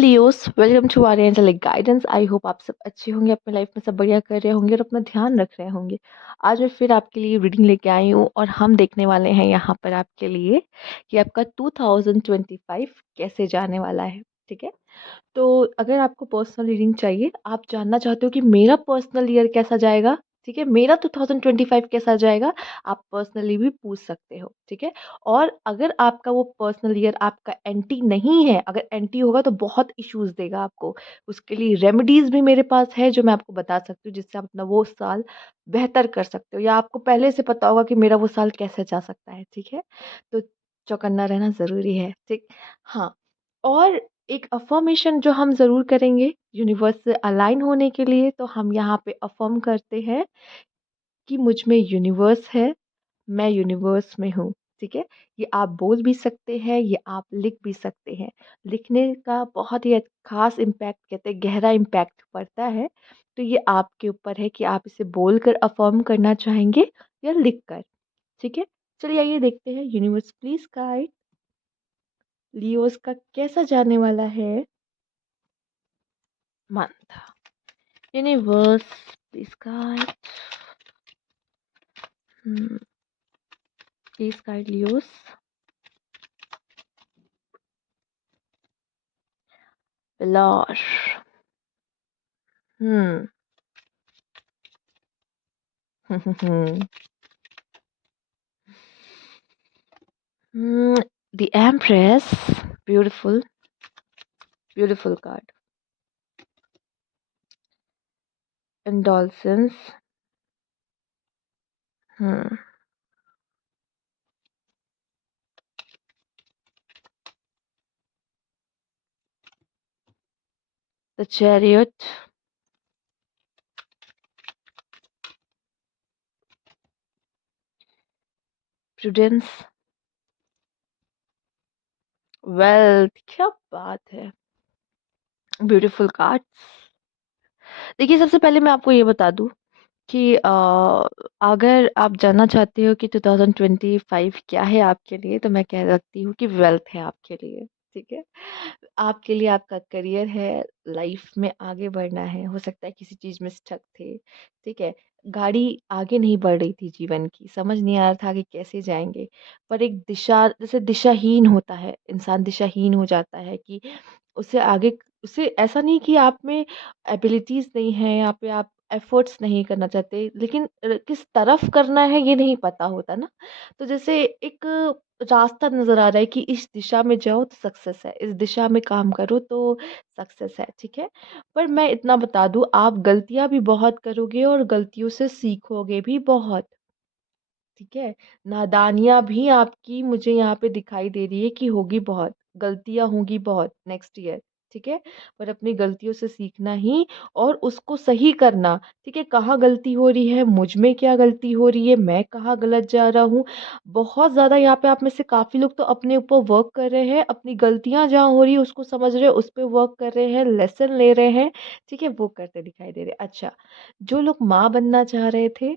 Leos, welcome to our angelic guidance. I hope आप सब अच्छे होंगे, अपने लाइफ में सब बढ़िया कर रहे होंगे और अपना ध्यान रख रहे होंगे। आज मैं फिर आपके लिए रीडिंग लेके आई हूँ और हम देखने वाले हैं यहाँ पर आपके लिए कि आपका 2025 कैसे जाने वाला है। ठीक है, तो अगर आपको पर्सनल रीडिंग चाहिए, आप जानना चाहते हो कि मेरा पर्सनल ईयर कैसा जाएगा, ठीक है, मेरा 2025 कैसा जाएगा, आप पर्सनली भी पूछ सकते हो। ठीक है, और अगर आपका वो पर्सनल ईयर आपका एंटी नहीं है, अगर एंटी होगा तो बहुत इश्यूज देगा आपको। उसके लिए रेमेडीज भी मेरे पास है जो मैं आपको बता सकती हूँ, जिससे आप अपना वो साल बेहतर कर सकते हो, या आपको पहले से पता होगा कि मेरा वो साल कैसे जा सकता है। ठीक है, तो चौकन्ना रहना ज़रूरी है। ठीक, हाँ, और एक अफ़र्मेशन जो हम ज़रूर करेंगे यूनिवर्स से अलाइन होने के लिए, तो हम यहाँ पे अफ़र्म करते हैं कि मुझ में यूनिवर्स है, मैं यूनिवर्स में हूँ। ठीक है, ये आप बोल भी सकते हैं, ये आप लिख भी सकते हैं। लिखने का बहुत ही ख़ास इम्पैक्ट, कहते हैं गहरा इम्पैक्ट पड़ता है। तो ये आपके ऊपर है कि आप इसे बोलकर अफ़र्म करना चाहेंगे या लिख कर। ठीक है, चलिए आइए देखते हैं। यूनिवर्स प्लीज़ गाइड लियोज़ का कैसा जाने वाला है month. Universe, please guide. Please guide Leos. Velar. Hmm. Hmm. The Empress. Beautiful. Beautiful card. Indulgence. Hmm. The Chariot. Prudence. Wealth. क्या बात है, ब्यूटीफुल कार्ड्स। देखिए, सबसे पहले मैं आपको ये बता दूं कि अगर आप जानना चाहते हो कि 2025 क्या है आपके लिए, तो मैं कह सकती हूँ कि वेल्थ है आपके लिए। ठीक है, आपके लिए आपका करियर है, लाइफ में आगे बढ़ना है। हो सकता है किसी चीज़ में स्टक थे, ठीक है, गाड़ी आगे नहीं बढ़ रही थी जीवन की, समझ नहीं आ रहा था कि कैसे जाएंगे, पर एक दिशा, जैसे दिशाहीन होता है इंसान, दिशाहीन हो जाता है कि उसे आगे, उसे ऐसा नहीं कि आप में एबिलिटीज नहीं है, यहाँ पे आप एफर्ट्स नहीं करना चाहते, लेकिन किस तरफ करना है ये नहीं पता होता ना। तो जैसे एक रास्ता नजर आ रहा है कि इस दिशा में जाओ तो सक्सेस है, इस दिशा में काम करो तो सक्सेस है। ठीक है, पर मैं इतना बता दूं, आप गलतियां भी बहुत करोगे और गलतियों से सीखोगे भी बहुत। ठीक है, नादानियाँ भी आपकी मुझे यहाँ पे दिखाई दे रही है कि होगी बहुत, गलतियाँ होंगी बहुत नेक्स्ट ईयर। ठीक है, पर अपनी गलतियों से सीखना ही और उसको सही करना। ठीक है, कहाँ गलती हो रही है, मुझ में क्या गलती हो रही है, मैं कहाँ गलत जा रहा हूँ। बहुत ज़्यादा यहाँ पे आप में से काफ़ी लोग तो अपने ऊपर वर्क कर रहे हैं, अपनी गलतियाँ जहाँ हो रही है उसको समझ रहे हैं, उस पर वर्क कर रहे हैं, लेसन ले रहे हैं। ठीक है, वो करते दिखाई दे रहे हैं। अच्छा, जो लोग माँ बनना चाह रहे थे,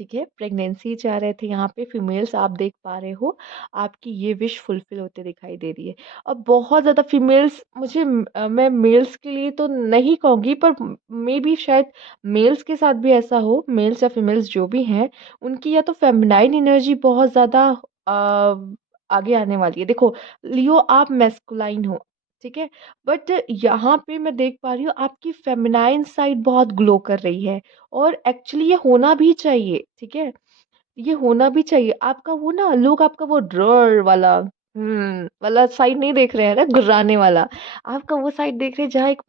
ठीक है, प्रेगनेंसी चाह रहे थे, यहाँ पे फीमेल्स आप देख पा रहे हो, आपकी ये विश फुलफिल होते दिखाई दे रही है। अब बहुत ज़्यादा फीमेल्स, मुझे मैं मेल्स के लिए तो नहीं कहूँगी, पर मे बी शायद मेल्स के साथ भी ऐसा हो, मेल्स या फीमेल्स जो भी हैं, उनकी या तो फेमिनाइन एनर्जी बहुत ज़्यादा आगे आने वाली है। देखो, लियो आप मैस्कुलाइन हो, ठीक है, बट यहाँ पे मैं देख पा रही हूँ आपकी फेमिनाइन साइड बहुत ग्लो कर रही है, और एक्चुअली ये होना भी चाहिए। ठीक है, ये होना भी चाहिए। आपका वो ना, लोग आपका वो ड्रर वाला वाला साइड नहीं देख रहे हैं ना, गुर्राने वाला, आपका वो साइड देख रहे हैं जहाँ एक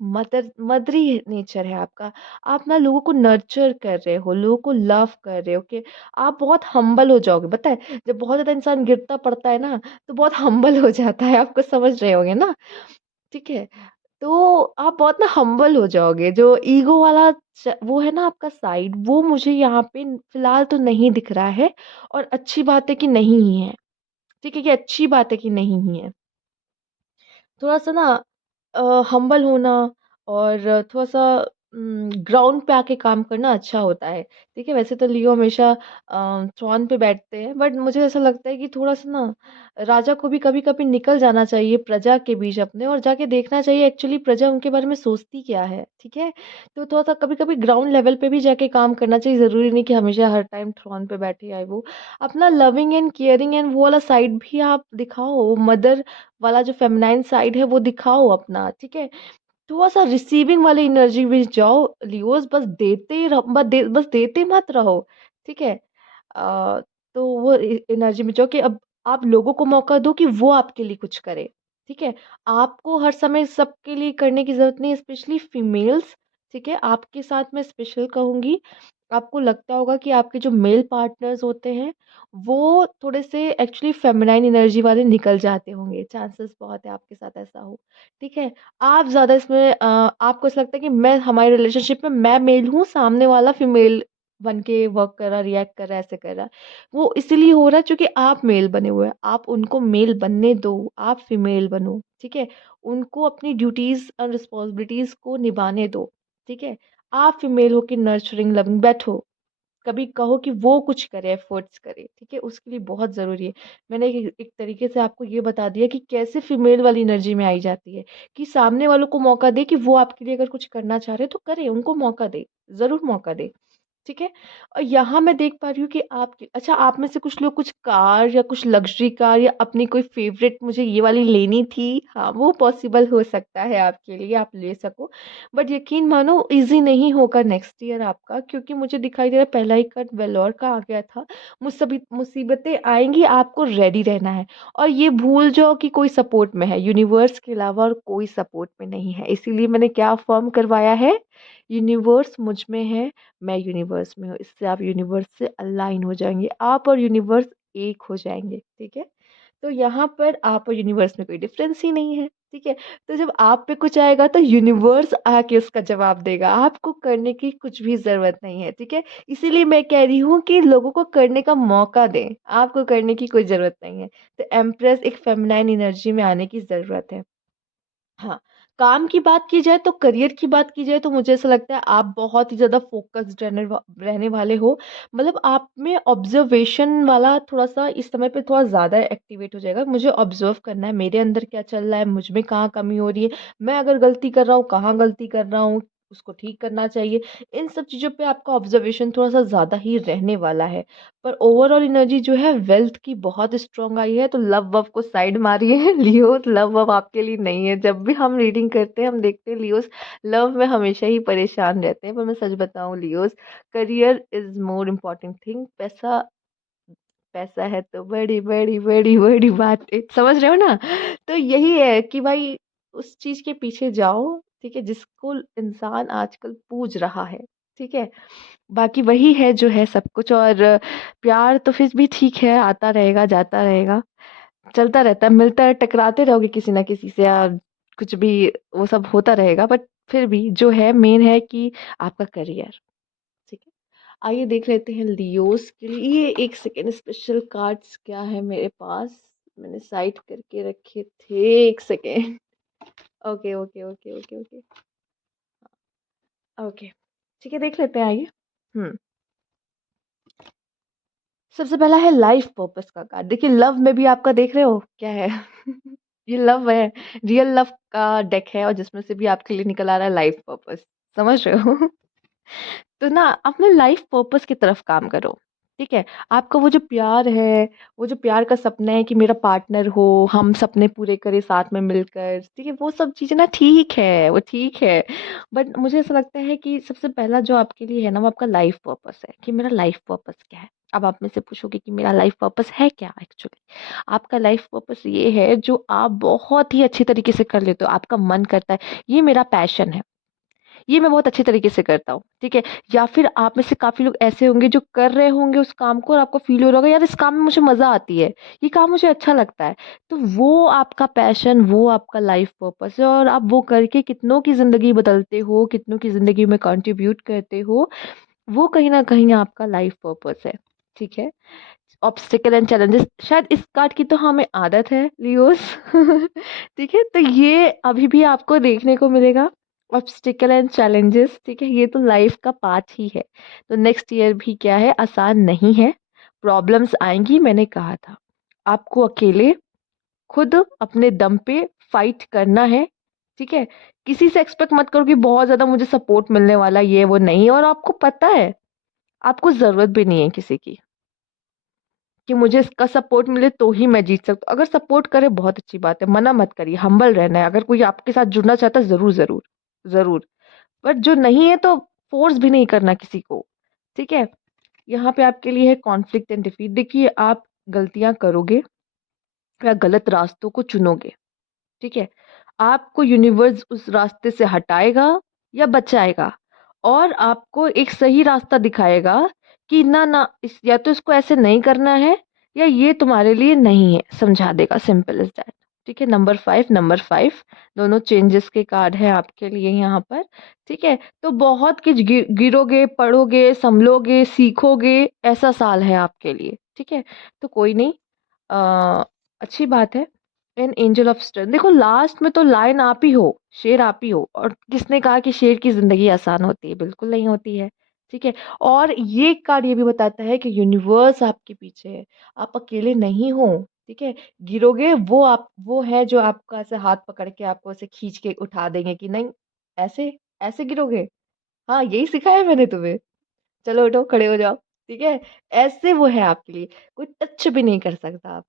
मदरी नेचर है आपका। आप ना लोगों को नर्चर कर रहे हो, लोगों को लव कर रहे हो, कि आप बहुत हम्बल हो जाओगे। पता है, जब बहुत ज्यादा इंसान गिरता पड़ता है ना, तो बहुत हम्बल हो जाता है, आपको समझ रहे होगे ना। ठीक है, तो आप बहुत ना हम्बल हो जाओगे। जो ईगो वाला वो है ना आपका साइड, वो मुझे यहाँ पे फिलहाल तो नहीं दिख रहा है। और अच्छी बात है कि नहीं ही है। ठीक है, कि अच्छी बात है कि नहीं ही है। थोड़ा सा ना हम्बल होना, और थोड़ा सा ग्राउंड पे आके काम करना अच्छा होता है। ठीक है, वैसे तो लियो हमेशा थ्रॉन पे बैठते हैं, बट मुझे ऐसा लगता है कि थोड़ा-सा ना राजा को भी कभी-कभी निकल जाना चाहिए प्रजा के बीच अपने, और जाके देखना चाहिए एक्चुअली प्रजा उनके बारे में सोचती क्या है, ठीक है? तो थोड़ा-सा कभी-कभी ग्राउंड लेवल पे भी जाके काम करना चाहिए, ज़रूरी नहीं कि हमेशा हर टाइम थ्रॉन पे बैठे आए वो। अपना लविंग एंड केयरिंग एंड वो वाला साइड भी आप दिखाओ, मदर वाला जो फेमिनाइन साइड है वो दिखाओ अपना, ठीक है? थोड़ा-सा रिसीविंग वाली एनर्जी में जाओ लियोज़, बस बस देते मत रहो, ठीक है? अ, तो वो एनर्जी में जाओ कि अब आप लोगों को मौका दो कि वो आपके लिए कुछ करे, ठीक है? आपको हर समय सबके लिए करने की ज़रूरत नहीं है, स्पेशली फीमेल्स, ठीक है? आपके साथ मैं स्पेशल कहूँगी, आपको लगता होगा कि आपके जो मेल पार्टनर्स होते हैं, वो थोड़े से एक्चुअली फेमिनाइन एनर्जी वाले निकल जाते होंगे, चांसेस बहुत है आपके साथ ऐसा हो, ठीक है? आप ज़्यादा इसमें आपको ऐसा लगता है कि मैं हमारे रिलेशनशिप में मैं मेल हूँ, सामने वाला फीमेल बन के वर्क कर रहा, रिएक्ट कर रहा है, ऐसे कर रहा है। वो इसीलिए हो रहा है क्योंकि आप मेल बने हुए हैं। आप उनको मेल बनने दो, आप फीमेल बनो, ठीक है? उनको अपनी ड्यूटीज़ और रिस्पॉन्सिबिलिटीज़ को निभाने दो, ठीक है? आप फीमेल हो के नर्चरिंग, लविंग बैठो। कभी कहो कि वो कुछ करे, एफर्ट्स करे, ठीक है? उसके लिए बहुत ज़रूरी है। मैंने एक तरीके से आपको ये बता दिया कि कैसे फीमेल वाली एनर्जी में आई जाती है, कि सामने वालों को मौका दें कि वो आपके लिए अगर कुछ करना चाह रहे हैं तो करें, उनको मौका दें, ज़रूर मौका दें। ठीक है? और यहाँ मैं देख पा रही हूँ कि आपकी अच्छा, आप में से कुछ लोग कुछ कार या कुछ लग्ज़री कार या अपनी कोई फ़ेवरेट मुझे ये वाली लेनी थी, हाँ, वो पॉसिबल हो सकता है आपके लिए, आप ले सको। बट यकीन मानो ईज़ी नहीं होगा नेक्स्ट ईयर आपका, क्योंकि मुझे दिखाई दे रहा है पहला ही कार्ड वेलोर का आ गया था। मुसीबतें आएँगी, आपको रेडी रहना है। और ये भूल जाओ कि कोई सपोर्ट में है, यूनिवर्स के अलावा और कोई सपोर्ट में नहीं है। इसीलिए मैंने क्या अफ़र्म करवाया है, यूनिवर्स मुझ में है, मैं यूनिवर्स में हूँ। इससे आप यूनिवर्स से अलाइन हो जाएँगे। आप और यूनिवर्स एक हो जाएँगे, ठीक है? तो यहाँ पर आप और यूनिवर्स में कोई डिफ़रेंस ही नहीं है, ठीक है? तो जब आप पे कुछ आएगा तो यूनिवर्स आके उसका जवाब देगा। आपको करने की कुछ भी ज़रूरत नहीं है, ठीक है? इसीलिए मैं कह रही हूँ कि लोगों को करने का मौका दें, आपको करने की कोई ज़रूरत नहीं है। तो एम्प्रेस एक फेमिनाइन एनर्जी में आने की ज़रूरत है। हाँ, काम की बात की जाए तो करियर की बात की जाए तो मुझे ऐसा लगता है आप बहुत ही ज़्यादा फ़ोकस्ड रहने वाले हो। मतलब आप में ऑब्ज़र्वेशन वाला थोड़ा-सा इस समय पे थोड़ा ज़्यादा एक्टिवेट हो जाएगा। मुझे ऑब्ज़र्व करना है, मेरे अंदर क्या चल रहा है, मुझ में कहाँ कमी हो रही है, मैं अगर गलती कर रहा हूँ, कहाँ गलती कर रहा हूँ, उसको ठीक करना चाहिए। इन सब चीज़ों पे आपका ऑब्ज़र्वेशन थोड़ा-सा ज़्यादा ही रहने वाला है। पर ओवरऑल एनर्जी जो है वेल्थ की बहुत स्ट्रॉन्ग आई है, तो लव-वव को साइड मारिए। लियोज़ लव-वव आपके लिए नहीं है। जब भी हम रीडिंग करते हैं, हम देखते हैं लियोज़ लव में हमेशा ही परेशान रहते हैं। पर मैं सच बताऊँ Leos, career is more important thing. पैसा पैसा है तो बड़ी, बड़ी, बड़ी, बड़ी बातें, समझ रहे हो ना? तो यही है कि भाई उस चीज़ के पीछे जाओ, ठीक है? जिसको इंसान आजकल पूज रहा है, ठीक है? बाकी वही है जो है सब कुछ, और प्यार तो फिर भी ठीक है, आता रहेगा, जाता रहेगा, चलता रहता है, मिलता है, टकराते रहोगे किसी ना किसी से, या कुछ भी वो सब होता रहेगा, बट फिर भी जो है मेन है कि आपका करियर, ठीक है? आइए देख लेते हैं लियोज़ के लिए। एक सेकंड, स्पेशल कार्ड्स क्या है मेरे पास? मैंने साइड करके रखे थे, एक second. Okay, okay, okay, okay, okay, okay. ठीक है, देख लेते हैं, आइए। हुँ। सबसे पहला है लाइफ पर्पस का कार्ड। देखिए, लव में भी आपका देख रहे हो क्या है? ये लव है, रियल लव का डेक है, और जिसमें से भी आपके लिए निकल आ रहा है लाइफ पर्पस। समझ रहे हो? तो ना अपने लाइफ पर्पस की तरफ काम करो, ठीक है? आपका वो जो प्यार है, वो जो प्यार का सपना है कि मेरा पार्टनर हो, हम सपने पूरे करें साथ में मिलकर, ठीक है? वो सब चीज़ें ना ठीक है, वो ठीक है। बट मुझे ऐसा लगता है कि सबसे पहला जो आपके लिए है ना, वो आपका लाइफ पर्पस है कि मेरा लाइफ पर्पस क्या है? अब आप में से पूछोगे कि मेरा लाइफ पर्पस है क्या एक्चुअली? आपका लाइफ पर्पस ये है जो आप बहुत ही अच्छी तरीके से कर लेते हो, आपका मन करता है, ये मेरा पैशन है। ये मैं बहुत अच्छी तरीके से करता हूँ, ठीक है? या फिर आप में से काफ़ी लोग ऐसे होंगे जो कर रहे होंगे उस काम को, और आपको फ़ील हो रहा होगा यार इस काम में मुझे मज़ा आती है, ये काम मुझे अच्छा लगता है। तो वो आपका पैशन, वो आपका लाइफ़ पर्पस है, और आप वो करके कितनों की ज़िंदगी बदलते हो, कितनों की ज़िंदगी में कंट्रीब्यूट करते हो, वो कहीं न कहीं आपका लाइफ़ पर्पस है, ठीक है? ऑब्स्टेकल एंड चैलेंजेस, शायद इस कार्ड की तो हमें आदत है लियोज़। ठीक है? तो ये अभी भी आपको देखने को मिलेगा। ऑब्स्टिकल एंड चैलेंजेस, ठीक है, ये तो लाइफ का पार्ट ही है। तो नेक्स्ट ईयर भी क्या है, आसान नहीं है। प्रॉब्लम्स आएंगी, मैंने कहा था। आपको अकेले खुद अपने दम पे फाइट करना है, ठीक है। किसी से एक्सपेक्ट मत करो कि बहुत ज्यादा मुझे सपोर्ट मिलने वाला, ये वो नहीं। और आपको पता है, आपको जरूरत भी नहीं है किसी की कि मुझे इसका सपोर्ट मिले तो ही मैं जीत सकता हूँ। अगर सपोर्ट करे बहुत अच्छी बात है, मना मत करिए, हम्बल रहना है। अगर कोई आपके साथ जुड़ना चाहता है, जरूर जरूर जरूर। बट जो नहीं है तो फोर्स भी नहीं करना किसी को, ठीक है। यहाँ पे आपके लिए है कॉन्फ्लिक्ट एंड डिफीट। देखिए, आप गलतियां करोगे या गलत रास्तों को चुनोगे, ठीक है। आपको यूनिवर्स उस रास्ते से हटाएगा या बचाएगा, और आपको एक सही रास्ता दिखाएगा कि ना ना इस, या तो इसको ऐसे नहीं करना है, या ये तुम्हारे लिए नहीं है, समझा देगा। सिंपल इज दैट, ठीक है। नंबर 5 दोनों चेंजेस के कार्ड है आपके लिए यहाँ पर, ठीक है। तो बहुत कुछ गिरोगे, पढ़ोगे, संभलोगे, सीखोगे, ऐसा साल है आपके लिए, ठीक है। तो कोई नहीं, अच्छी बात है। एन एंजल ऑफ स्ट्रेंथ, देखो लास्ट में तो लायन आप ही हो, शेर आप ही हो। और किसने कहा कि शेर की जिंदगी आसान होती है? बिल्कुल नहीं होती है, ठीक है। और ये कार्ड ये भी बताता है कि यूनिवर्स आपके पीछे है, आप अकेले नहीं हो, ठीक है। गिरोगे, वो आप वो है जो आपका ऐसे हाथ पकड़ के आपको ऐसे खींच के उठा देंगे कि नहीं, ऐसे ऐसे गिरोगे। हाँ, यही सिखाया मैंने तुम्हें। चलो उठो, खड़े हो जाओ, ठीक है। ऐसे वो है आपके लिए, कोई टच भी नहीं कर सकता आप,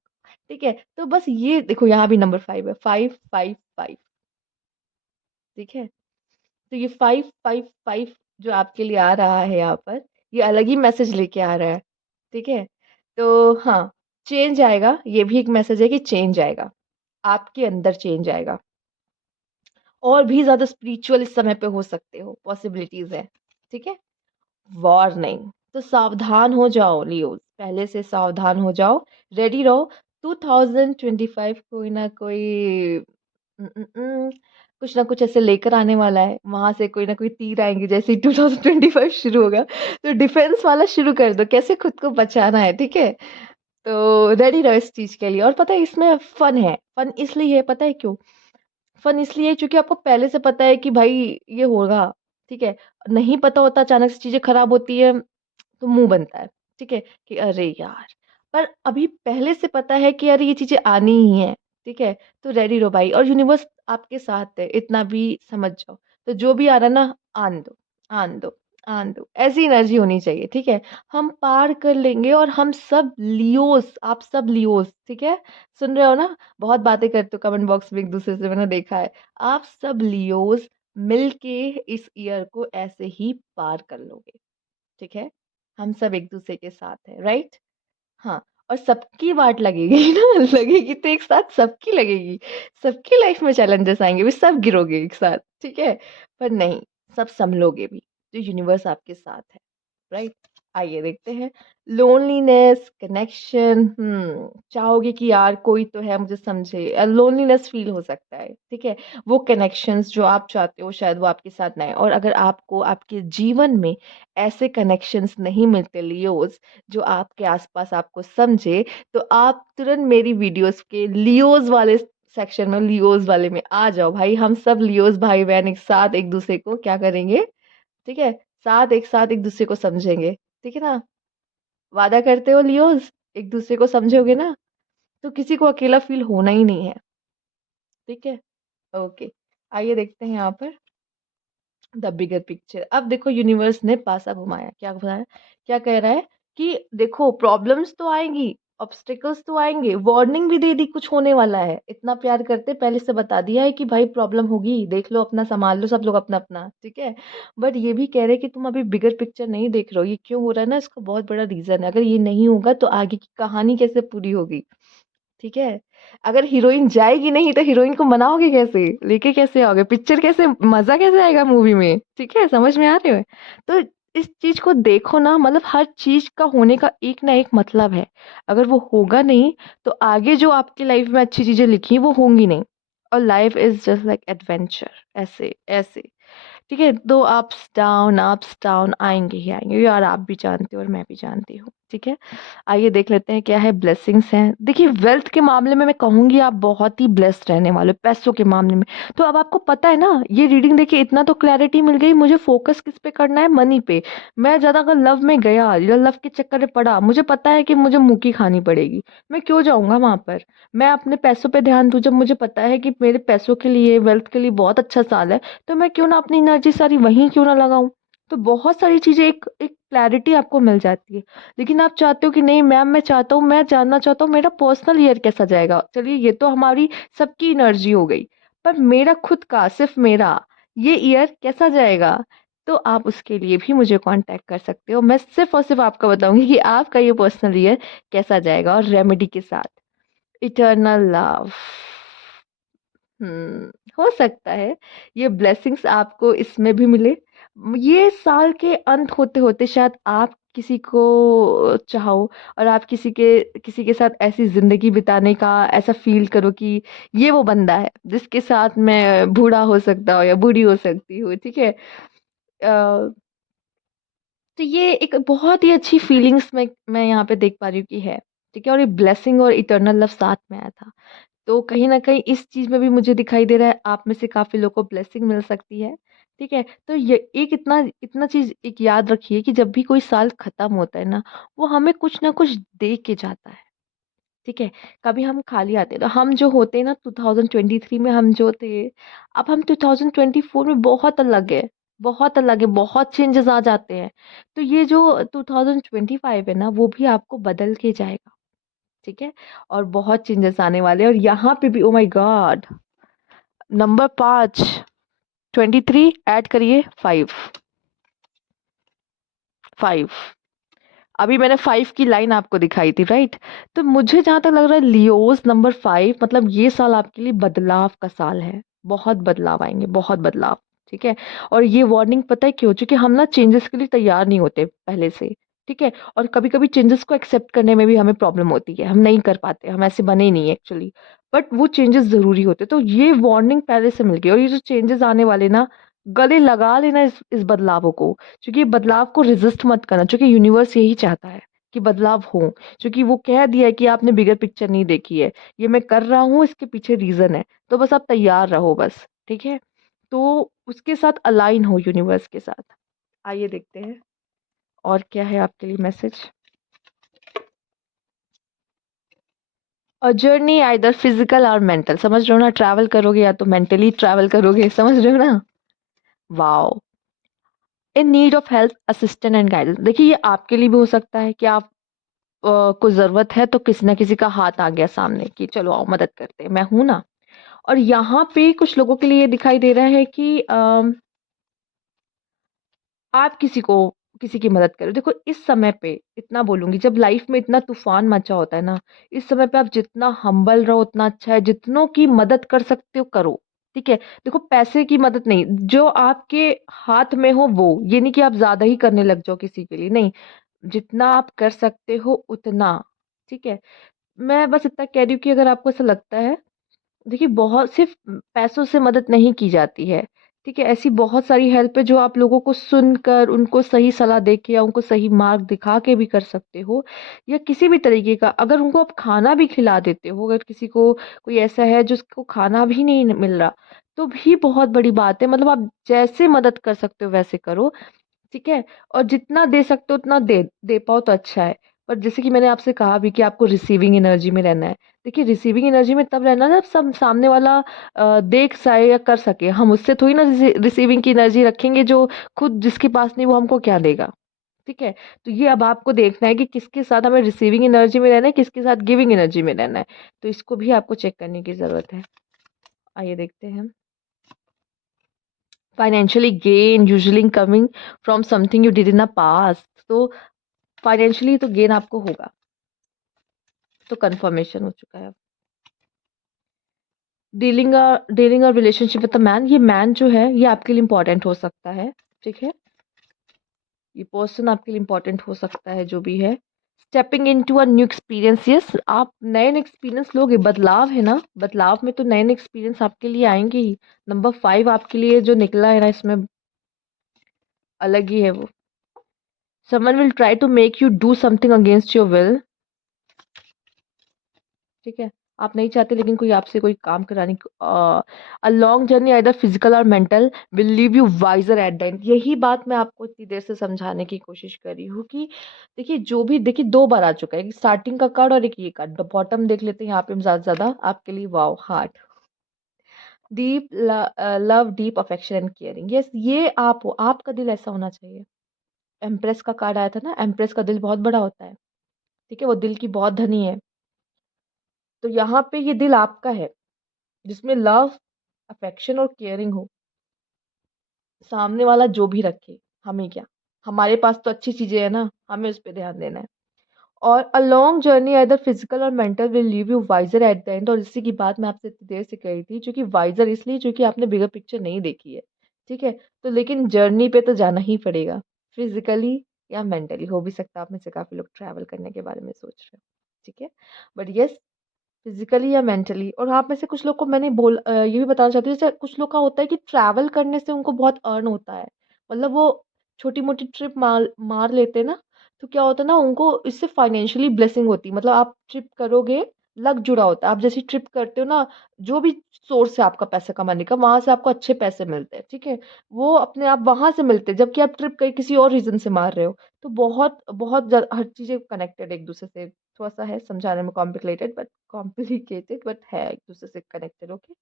ठीक है। तो बस ये देखो, यहाँ भी नंबर 5 है, 5 5 5, ठीक है। तो ये 5 5 5 जो आपके लिए आ रहा है यहाँ पर, ये अलग ही मैसेज लेके आ रहा है, ठीक है। तो हाँ, चेंज आएगा, ये भी एक मैसेज है कि चेंज आएगा, आपके अंदर चेंज आएगा। और भी ज्यादा स्पिरिचुअल इस समय पे हो सकते हो, पॉसिबिलिटीज है, ठीक है। वार्निंग, तो सावधान हो जाओ लियोस, पहले से सावधान हो जाओ, रेडी रहो। 2025 कोई ना कोई उम, उम, उम, कुछ ना कुछ ऐसे लेकर आने वाला है, वहां से कोई ना कोई तीर आएंगे जैसे ही 2025 शुरू होगा। तो डिफेंस वाला शुरू कर दो, कैसे खुद को बचाना है, ठीक है। तो रेडी रहो इस चीज के लिए। और पता है, इसमें फन है। फन इसलिए है, पता है क्यों? फन इसलिए क्योंकि आपको पहले से पता है कि भाई ये होगा, ठीक है। नहीं पता होता, अचानक से चीजें खराब होती है, तो मुंह बनता है, ठीक है, कि अरे यार। पर अभी पहले से पता है कि यार ये चीजें आनी ही है, ठीक है। तो रेडी रहो भाई, और यूनिवर्स आपके साथ है, इतना भी समझ जाओ। तो जो भी आ रहा है ना, आन दो, आन दो, आन दो, ऐसी एनर्जी होनी चाहिए, ठीक है। हम पार कर लेंगे, और हम सब लियोस, आप सब लियोस, ठीक है। सुन रहे हो ना? बहुत बातें करते हो कमेंट बॉक्स में एक दूसरे से, मैंने देखा है। आप सब लियोस मिलके इस ईयर को ऐसे ही पार कर लोगे, ठीक है। हम सब एक दूसरे के साथ हैं, राइट? हाँ। और सबकी वाट लगेगी ना, लगेगी तो एक साथ सबकी लगेगी। सबकी लाइफ में चैलेंजेस आएंगे भी, सब गिरोगे एक साथ, ठीक है। पर नहीं, सब संभलोगे भी, तो यूनिवर्स आपके साथ है, राइट। आइए देखते हैं। लोनलीनेस, कनेक्शन, चाहोगे कि यार कोई तो है मुझे समझे, लोनलीनेस फील हो सकता है, ठीक है। वो कनेक्शंस जो आप चाहते हो, शायद वो आपके साथ ना आए। और अगर आपको आपके जीवन में ऐसे कनेक्शंस नहीं मिलते लियोस, जो आपके आसपास आपको समझे, तो आप तुरंत मेरी वीडियोस के लियोस वाले सेक्शन में, लियोस वाले में आ जाओ भाई। हम सब लियोस भाई बहन एक साथ एक दूसरे को क्या करेंगे, ठीक है, साथ एक दूसरे को समझेंगे, ठीक है ना। वादा करते हो लियोस, एक दूसरे को समझोगे ना, तो किसी को अकेला फील होना ही नहीं है, ठीक है। ओके, आइए देखते हैं यहाँ पर द बिगर पिक्चर। अब देखो, यूनिवर्स ने पासा घुमाया, क्या घुमाया, क्या कह रहा है कि देखो प्रॉब्लम्स तो आएंगी, ऑब्स्टिकल्स तो आएंगे, वार्निंग भी दे दी कुछ होने वाला है। इतना प्यार करते पहले से बता दिया है कि भाई प्रॉब्लम होगी, देख लो, अपना संभाल लो, सब लोग अपना अपना, ठीक है। बट ये भी कह रहे हैं कि तुम अभी बिगर पिक्चर नहीं देख रहे हो, ये क्यों हो रहा है ना, इसका बहुत बड़ा रीजन है। अगर ये नहीं होगा तो आगे की कहानी कैसे पूरी होगी, ठीक है। अगर हीरोइन जाएगी नहीं तो हीरोइन को मनाओगे कैसे, लेके कैसे आओगे, पिक्चर कैसे, मजा कैसे आएगा मूवी में, ठीक है। समझ में आ रहे हो? तो इस चीज को देखो ना, मतलब हर चीज का होने का एक ना एक मतलब है। अगर वो होगा नहीं, तो आगे जो आपकी लाइफ में अच्छी चीजें लिखी वो होंगी नहीं। और life is just like adventure, ऐसे ऐसे, ठीक है। दो अप्स डाउन आएंगे ही आएंगे, यार आप भी जानते हो और मैं भी जानती हूँ। ठीक है, आइए देख लेते हैं क्या है ब्लेसिंग्स हैं। देखिए वेल्थ के मामले में मैं कहूंगी आप बहुत ही ब्लेस्ड रहने वाले हो, पैसों के मामले में। तो अब आपको पता है ना, ये रीडिंग देखिए इतना तो क्लैरिटी मिल गई, मुझे फोकस किस पे करना है, मनी पे। मैं ज्यादा अगर लव में गया या लव के चक्कर में पड़ा, मुझे पता है कि मुझे मुक्की खानी पड़ेगी, मैं क्यों जाऊंगा वहां पर। मैं अपने पैसों पे ध्यान दूं, जब मुझे पता है कि मेरे पैसों के लिए, वेल्थ के लिए बहुत अच्छा साल है, तो मैं क्यों ना अपनी एनर्जी सारी वहीं क्यों ना लगाऊं। तो बहुत सारी चीजें एक एक क्लैरिटी आपको मिल जाती है। लेकिन आप चाहते हो कि नहीं मैम, मैं चाहता हूँ, मैं जानना चाहता हूँ मेरा पर्सनल ईयर कैसा जाएगा। चलिए ये तो हमारी सबकी एनर्जी हो गई, पर मेरा खुद का, सिर्फ मेरा ये ईयर कैसा जाएगा, तो आप उसके लिए भी मुझे कांटेक्ट कर सकते हो। मैं सिर्फ और सिर्फ आपको बताऊंगी कि आपका ये पर्सनल ईयर कैसा जाएगा, और रेमेडी के साथ। इटर्नल लव, हो सकता है ये ब्लेसिंग्स आपको इसमें भी मिले। ये साल के अंत होते होते शायद आप किसी को चाहो, और आप किसी के साथ ऐसी जिंदगी बिताने का ऐसा फील करो कि ये वो बंदा है जिसके साथ मैं बूढ़ा हो सकता हूँ या बूढ़ी हो सकती हूँ। ठीक है, तो ये एक बहुत ही अच्छी फीलिंग्स मैं यहाँ पे देख पा रही हूँ कि है। ठीक है, और ये ब्लेसिंग और इटर्नल लव साथ में आया था। तो कहीं न कहीं इस चीज़ में भी मुझे दिखाई दे रहा है, आप में से काफ़ी लोगों को ब्लेसिंग मिल सकती है। ठीक है? तो ये एक इतना इतना चीज़ एक याद रखिए कि जब भी कोई साल खत्म होता है ना, वो हमें कुछ ना कुछ दे के जाता है। ठीक है? कभी हम खाली आते हैं, तो हम जो होते हैं ना 2023 में हम जो थे, अब हम 2024 में बहुत अलग है, बहुत अलग है, बहुत चेंजेज़ आ जाते हैं। तो ये जो 2025 है ना, वो भी आपको बदल के जाएगा। ठीक है? और बहुत चेंजेस आने वाले हैं, और यहाँ पे भी oh my God, number 5, 23 add करिए, 5, 5। अभी मैंने 5 की लाइन आपको दिखाई थी, राइट? तो मुझे जहाँ तक लग रहा है लियोज़ नंबर 5, मतलब ये साल आपके लिए बदलाव का साल है। बहुत बदलाव आएँगे, बहुत बदलाव। ठीक है? और ये वार्निंग पता है क्यों? क्योंकि हम ना चेंजेस के लिए तैयार नहीं होते पहले से। ठीक है? और कभी-कभी चेंजेस को एक्सेप्ट करने में भी हमें प्रॉब्लम होती है। हम नहीं कर पाते, हम ऐसे बने ही नहीं है एक्चुअली। बट वो चेंजेस ज़रूरी होते हैं। तो ये वार्निंग पहले से मिल गई, और ये जो चेंजेस आने वाले ना, गले लगा लेना इस बदलावों को। क्योंकि बदलाव को रेजिस्ट मत करना, क्योंकि यूनिवर्स यही चाहता है कि बदलाव हो। क्योंकि वो कह दिया है कि आपने बिगर पिक्चर नहीं देखी है, ये मैं कर रहा हूँ इसके पीछे रीजन है, तो बस आप तैयार रहो बस। ठीक है, तो उसके साथ अलाइन हो यूनिवर्स के साथ। आइए देखते हैं और क्या है आपके लिए मैसेज। और जर्नी आइदर फिजिकल और मेंटल, समझ रहे हो ना, ट्रैवल करोगे या तो मेंटली ट्रैवल करोगे, समझ रहे हो ना। Wow, in need of help assistant and guidance. देखिए ये आपके लिए भी हो सकता है कि आप को ज़रूरत है, तो किसी ना किसी का हाथ आ गया सामने कि चलो आओ मदद करते हैं, मैं हूं ना। और यहाँ पे कुछ लोगों के लिए ये दिखाई दे रहा है कि आप किसी की मदद करो। देखो इस समय पे इतना बोलूंगी, जब लाइफ में इतना तूफान मचा होता है ना, इस समय पे आप जितना हम्बल रहो उतना अच्छा है। जितनों की मदद कर सकते हो करो। ठीक है, देखो पैसे की मदद नहीं, जो आपके हाथ में हो वो, ये नहीं कि आप ज्यादा ही करने लग जाओ किसी के लिए, नहीं। जितना आप कर सकते हो उतना। ठीक है, मैं बस इतना कह रही हूँ कि अगर आपको ऐसा लगता है, देखिए बहुत सिर्फ पैसों से मदद नहीं की जाती है। ठीक है, ऐसी बहुत सारी हेल्प है जो आप लोगों को सुनकर उनको सही सलाह दे के या उनको सही मार्ग दिखा के भी कर सकते हो। या किसी भी तरीके का, अगर उनको आप खाना भी खिला देते हो, अगर किसी को कोई ऐसा है जिसको खाना भी नहीं मिल रहा, तो भी बहुत बड़ी बात है। मतलब आप जैसे मदद कर सकते हो वैसे करो। ठीक है, और जितना दे सकते हो उतना दे दे पाओ तो अच्छा है। पर जैसे कि मैंने आपसे कहा भी कि आपको रिसीविंग एनर्जी में रहना है। देखिए रिसीविंग एनर्जी में तब रहना ना, जब सब सामने वाला देख सके या कर सके। हम उससे थोड़ी ना रिसीविंग की एनर्जी रखेंगे, जो खुद जिसके पास नहीं वो हमको क्या देगा। ठीक है, तो ये अब आपको देखना है कि किसके साथ हमें रिसीविंग एनर्जी में रहना है, किसके साथ गिविंग एनर्जी में रहना है। तो इसको भी आपको चेक करने की जरूरत है। आइए देखते हैं। Financially gain usually coming from something you did in the past. तो फाइनेंशियली तो गेन आपको होगा, तो कंफर्मेशन हो चुका है। डीलिंग और रिलेशनशिप विद द मैन, ये मैन जो है ये आपके लिए इंपॉर्टेंट हो सकता है। ठीक है, ये पर्सन आपके लिए इंपॉर्टेंट हो सकता है जो भी है। Stepping into a new experience, yes आप नए नए एक्सपीरियंस लोगे। बदलाव है ना, बदलाव में तो नए नए एक्सपीरियंस आपके लिए आएंगे ही। नंबर 5 आपके लिए जो निकला है ना, इसमें अलग ही है वो। Someone will try to make you do something against your will. ठीक है, आप नहीं चाहते लेकिन कोई आपसे कोई काम कराने की a long journey either physical और mental will leave you wiser at the end. यही बात मैं आपको इतनी देर से समझाने की कोशिश कर रही हूँ कि देखिए जो भी देखिए 2 बार आ चुका है, एक स्टार्टिंग का कार्ड और एक ये कार्ड। बॉटम देख लेते हैं यहाँ पे हम ज़्यादा से ज़्यादा आपके लिए। Wow! Heart, deep love, deep affection and caring. Yes, ये आप हो, आपका दिल ऐसा होना चाहिए। एम्प्रेस का कार्ड आया था ना, एम्प्रेस का दिल बहुत बड़ा होता है, ठीक है? वो दिल की बहुत धनी है। तो यहाँ पे ये दिल आपका है, जिसमें लव, अफेक्शन और केयरिंग हो। सामने वाला जो भी रखे, हमें क्या? हमारे पास तो अच्छी चीज़ें हैं ना, हमें उस पे ध्यान देना है। और a long journey either physical और mental will leave you wiser at the end. और इसी की बात मैं आपसे इतनी देर से कह रही थी, क्योंकि वाइज़र इसलिए क्योंकि आपने बिगर पिक्चर नहीं देखी है, ठीक है? तो लेकिन जर्नी पे तो जाना ही पड़ेगा, फिज़िकली या मेंटली। हो भी सकता है आप में से काफ़ी लोग ट्रैवल करने के बारे में सोच रहे हो, ठीक है? बट येस, फिजिकली या मेंटली। और आप में से कुछ लोग को मैंने ये भी बताना चाहती हूँ, जैसे कुछ लोग का होता है कि ट्रैवल करने से उनको बहुत अर्न होता है। मतलब वो छोटी-मोटी ट्रिप मार मार लेते हैं ना, तो क्या होता है ना, उनको इससे फाइनेंशियली ब्लेसिंग होती है। मतलब आप ट्रिप करोगे, लक जुड़ा होता है। आप जैसी ट्रिप करते हो ना, जो भी सोर्स है आपका पैसे कमाने का, वहाँ से आपको अच्छे पैसे मिलते हैं, ठीक है? वो अपने आप वहाँ से मिलते हैं, जबकि आप ट्रिप कहीं किसी और रीज़न से मार रहे हो। तो बहुत बहुत हर चीज़ें कनेक्टेड है एक-दूसरे से। थोड़ा-सा है समझाने में कॉम्प्लिकेटेड बट है एक-दूसरे से कनेक्टेड, ओके?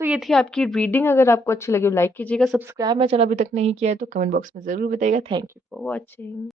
तो ये थी आपकी रीडिंग। अगर आपको अच्छी लगी हो लाइक कीजिएगा, सब्सक्राइब मेरा चैनल अभी तक नहीं किया है तो कमेंट बॉक्स में ज़रूर बताइएगा। Thank you for watching.